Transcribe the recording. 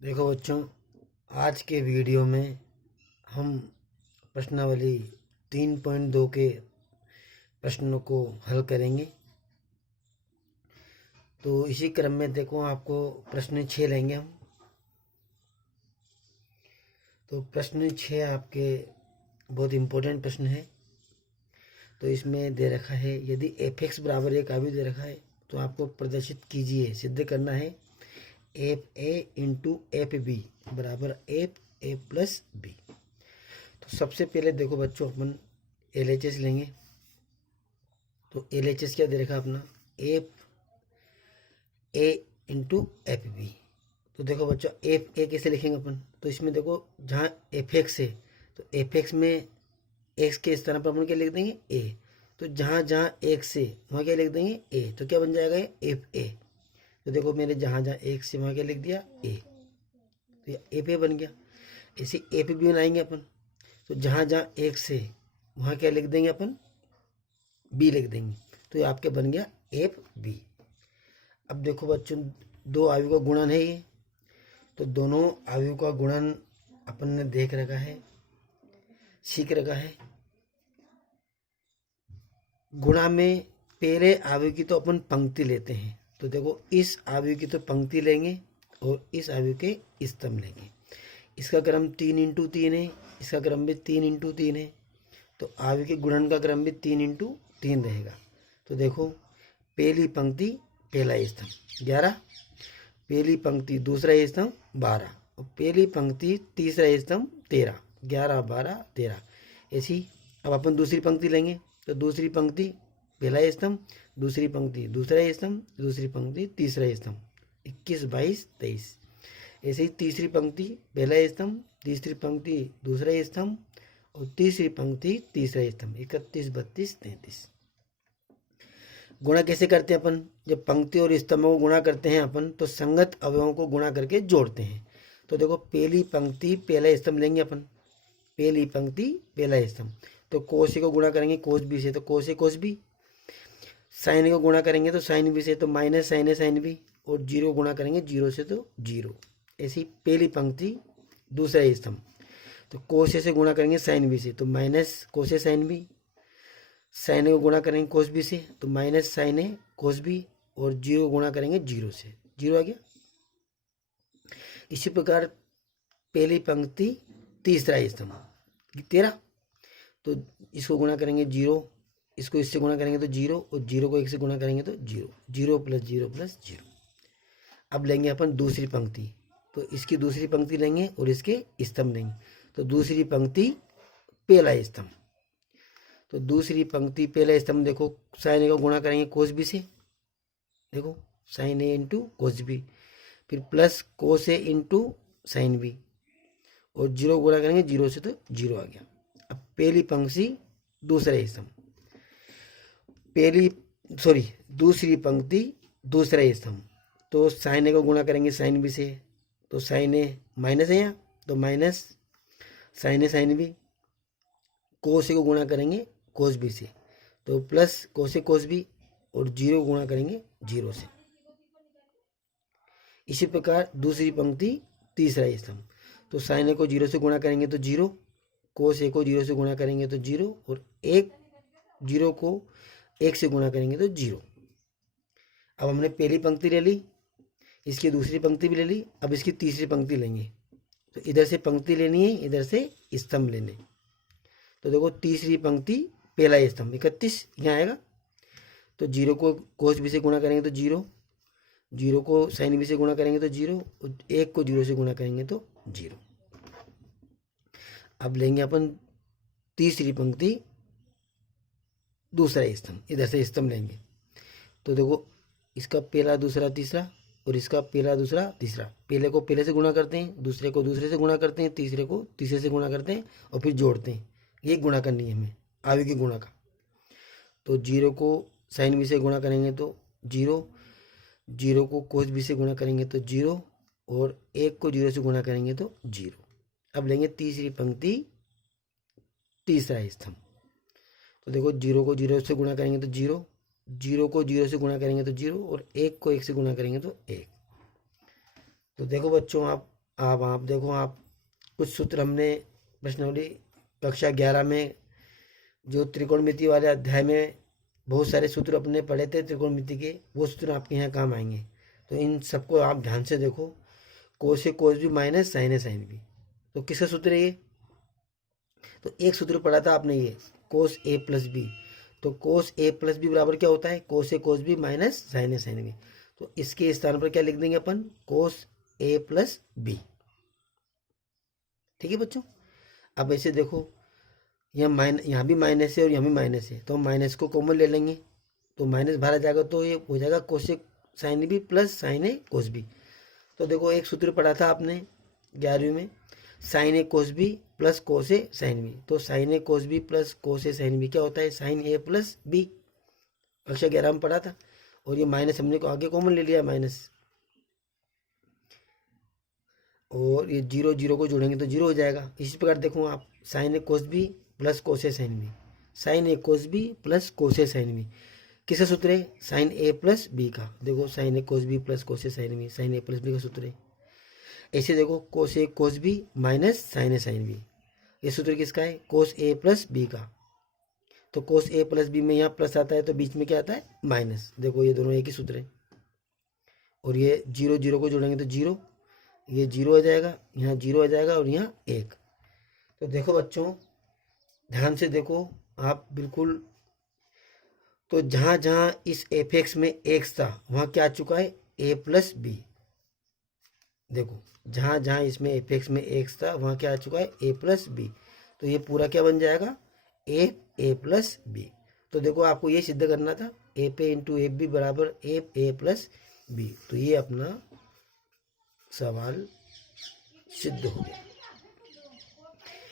देखो बच्चों, आज के वीडियो में हम प्रश्नावली 3.2 के प्रश्नों को हल करेंगे। तो इसी क्रम में देखो, आपको प्रश्न 6 लेंगे हम। तो प्रश्न 6 आपके बहुत इम्पोर्टेंट प्रश्न है। तो इसमें दे रखा है, यदि f(x) बराबर एक आव्यूह दे रखा है तो आपको प्रदर्शित कीजिए, सिद्ध करना है fa इंटू एफ बी बराबर एफ ए प्लस बी। तो सबसे पहले देखो बच्चों, अपन LHS लेंगे। तो LHS क्या दे रखा अपना, F A into F B. तो देखो बच्चों, एफ ए कैसे लिखेंगे अपन, तो इसमें देखो जहाँ f(x) है तो f(x) में x के स्थान पर अपन क्या लिख देंगे, a। तो जहाँ जहाँ x है वहाँ क्या लिख देंगे, a। तो क्या बन जाएगा ये, एफ ए। तो देखो मैंने जहाँ जहाँ x है वहाँ क्या लिख दिया, a। तो ये एफ ए बन गया। ऐसे एफ बी बनाएंगे अपन। तो जहाँ जहाँ x है वहाँ क्या लिख देंगे अपन, b लिख देंगे। तो ये आपके बन गया एफ बी। अब देखो बच्चों, दो आव्यूह का गुणन है ये। तो दोनों आव्यूह का गुणन अपन ने देख रखा है, सीख रखा है। गुणा में पहले आव्यूह की तो अपन पंक्ति लेते हैं। तो देखो, इस आव्यूह की तो पंक्ति लेंगे और इस आव्यूह के स्तंभ लेंगे। इसका क्रम 3x3 है, इसका क्रम भी 3x3 है। तो आव्यूह के गुणन का क्रम भी 3x3 रहेगा। तो देखो, पहली पंक्ति पहला स्तंभ 11, पहली पंक्ति दूसरा स्तंभ 12 और पहली पंक्ति तीसरा स्तंभ 13, 11 12 13। ऐसी अब अपन दूसरी पंक्ति लेंगे। तो दूसरी पंक्ति पहला स्तंभ, दूसरी पंक्ति दूसरा स्तंभ, दूसरी पंक्ति तीसरा स्तंभ 21 22 23। ऐसे ही तीसरी पंक्ति पहला स्तंभ, तीसरी पंक्ति दूसरा स्तंभ और तीसरी पंक्ति तीसरा स्तंभ 31 32 33। गुणा कैसे करते हैं अपन, जब पंक्ति और स्तंभों को गुणा करते हैं अपन तो संगत अवयवों को गुणा करके जोड़ते हैं। तो देखो, पहली पंक्ति पहला स्तंभ लेंगे अपन, पहली पंक्ति पहला स्तंभ। तो कोस ए को गुणा करेंगे कोस बी से, तो कोस ए कोस बी। साइन ए को गुणा करेंगे तो साइन बी से, तो माइनस साइन ए साइन बी। और जीरो को गुणा करेंगे जीरो से तो जीरो। ऐसी पहली पंक्ति दूसरा स्तंभ। तो कोस ए से गुणा करेंगे साइन बी से, तो माइनस कोस ए साइन बी। साइन ए को गुणा करेंगे कोस बी से, तो माइनस साइन ए कोस बी। और जीरो गुणा करेंगे जीरो से, जीरो आ गया। इसी प्रकार पहली पंक्ति तीसरा स्तंभ 13। तो इसको गुणा करेंगे जीरो, इसको इससे गुणा करेंगे तो जीरो, और जीरो को एक से गुणा करेंगे तो zero, zero plus zero plus zero. अब लेंगे अपन दूसरी पंक्ति। तो इसकी दूसरी पंक्ति लेंगे और इसके स्तंभ लेंगे। तो दूसरी पंक्ति पहला स्तंभ। तो दूसरी पंक्ति पहला स्तंभ देखो, साइन ए को गुणा करेंगे कोस बी से, देखो साइन ए इंटू कोस बी। फिर प्लस कोस ए इंटू साइन बी। और जीरो गुणा करेंगे जीरो से, तो जीरो आ गया। अब पहली पंक्ति दूसरा स्तंभ, दूसरी पंक्ति दूसरा स्तंभ। तो साइन ए को गुणा करेंगे साइन बी से, तो साइन ए माइनस है यहाँ, तो माइनस साइन ए साइन बी। कोस ए को गुणा करेंगे कोस बी से, तो प्लस कोस ए कोस बी। और जीरो गुणा करेंगे जीरो से। इसी प्रकार दूसरी पंक्ति तीसरा स्तंभ। तो साइन ए को जीरो से गुणा करेंगे तो जीरो, कोस ए को जीरो से गुणा करेंगे तो जीरो, और एक जीरो को एक से गुणा करेंगे तो जीरो। अब हमने पहली पंक्ति ले ली, इसकी दूसरी पंक्ति भी ले ली। अब इसकी तीसरी पंक्ति लेंगे। तो इधर से पंक्ति लेनी है, इधर से स्तंभ लेने। तो देखो, तीसरी पंक्ति पहला स्तंभ 31 यहाँ आएगा। तो जीरो को कोस बी से गुणा करेंगे तो जीरो, जीरो को साइन बी से गुणा करेंगे तो जीरो, और एक को जीरो से गुणा करेंगे तो जीरो। अब लेंगे अपन तीसरी पंक्ति दूसरा स्तंभ, इधर से स्तंभ लेंगे। तो देखो, इसका पहला दूसरा तीसरा और इसका पहला दूसरा तीसरा। पहले को पहले से गुणा करते हैं, दूसरे को दूसरे से गुणा करते हैं, तीसरे को तीसरे से गुणा करते हैं और फिर जोड़ते हैं। ये गुणा करनी है हमें, आव्यूह के गुणा का। तो जीरो को साइन बी से गुणा करेंगे तो जीरो, जीरो को कोस बी से गुणा करेंगे तो जीरो, और एक को जीरो से गुणा करेंगे तो जीरो। अब लेंगे तीसरी पंक्ति तीसरा स्तंभ। तो देखो, जीरो को जीरो से गुणा करेंगे तो जीरो, जीरो को जीरो से गुणा करेंगे तो जीरो, और एक को एक से गुणा करेंगे तो एक। तो देखो बच्चों, आप देखो, आप कुछ सूत्र हमने प्रश्नावली कक्षा 11 में जो त्रिकोणमिति वाले अध्याय में बहुत सारे सूत्र अपने पढ़े थे त्रिकोणमिति के, वो सूत्र आपके यहाँ काम आएंगे। तो इन सबको आप ध्यान से देखो। कोस ए कोस बी माइनस साइन ए साइन बी, तो किसका सूत्र है ये? तो एक सूत्र पढ़ा था आपने, ये कोस ए प्लस बी। तो कोस ए प्लस बी बराबर क्या होता है? कोस ए कोस बी माइनस साइन ए साइन बी। तो इसके स्थान पर क्या लिख देंगे अपन? कोस ए प्लस बी। ठीक है बच्चों। अब ऐसे देखो, यहाँ भी माइनस है और यहाँ भी माइनस है, तो हम माइनस को कॉमन ले लेंगे, तो माइनस बाहर आ जाएगा, तो ये हो जाएगा कोस ए साइन बी प्लस साइन ए कोस बी। तो देखो एक सूत्र पढ़ा था आपने 11वीं में, साइन ए कोस बी प्लस कोस ए साइन बी। तो साइन ए कोस बी प्लस कोस ए साइन बी क्या होता है? साइन ए प्लस बी। कक्षा 11 में पढ़ा था। और ये माइनस हमने को आगे कॉमन ले लिया, माइनस, और ये जीरो जीरो को जोड़ेंगे तो जीरो हो जाएगा। इसी प्रकार देखो आप, साइन ए कोस बी प्लस कोस ए साइन बी, साइन ए कोस बी प्लस कोस ए साइन बी किसका सूत्र है? साइन ए प्लस बी का। देखो साइन ए कोस बी प्लस कोस ए साइन बी, साइन ए प्लस बी का सूत्र है। ऐसे देखो कोस ए कोस बी माइनस साइन ए साइन बी, ये सूत्र किसका है? कोस ए प्लस बी का। तो कोस ए प्लस बी में यहाँ प्लस आता है तो बीच में क्या आता है? माइनस। देखो ये दोनों एक ही सूत्र है। और ये जीरो जीरो को जोड़ेंगे तो जीरो, ये जीरो हो जाएगा, यहाँ जीरो हो जाएगा और यहाँ एक। तो देखो बच्चों, ध्यान से देखो आप बिल्कुल। तो जहाँ जहाँ इस एफ एक्स में एक्स था वहाँ क्या आ चुका है? ए प्लस बी। देखो जहाँ जहाँ इसमें एफ एक्स में एक्स था वहाँ क्या आ चुका है? ए प्लस बी। तो ये पूरा क्या बन जाएगा? ए प्लस बी। तो देखो आपको ये सिद्ध करना था, ए पे इंटू एफ बी बराबर ए प्लस बी। तो ये अपना सवाल सिद्ध हो गया।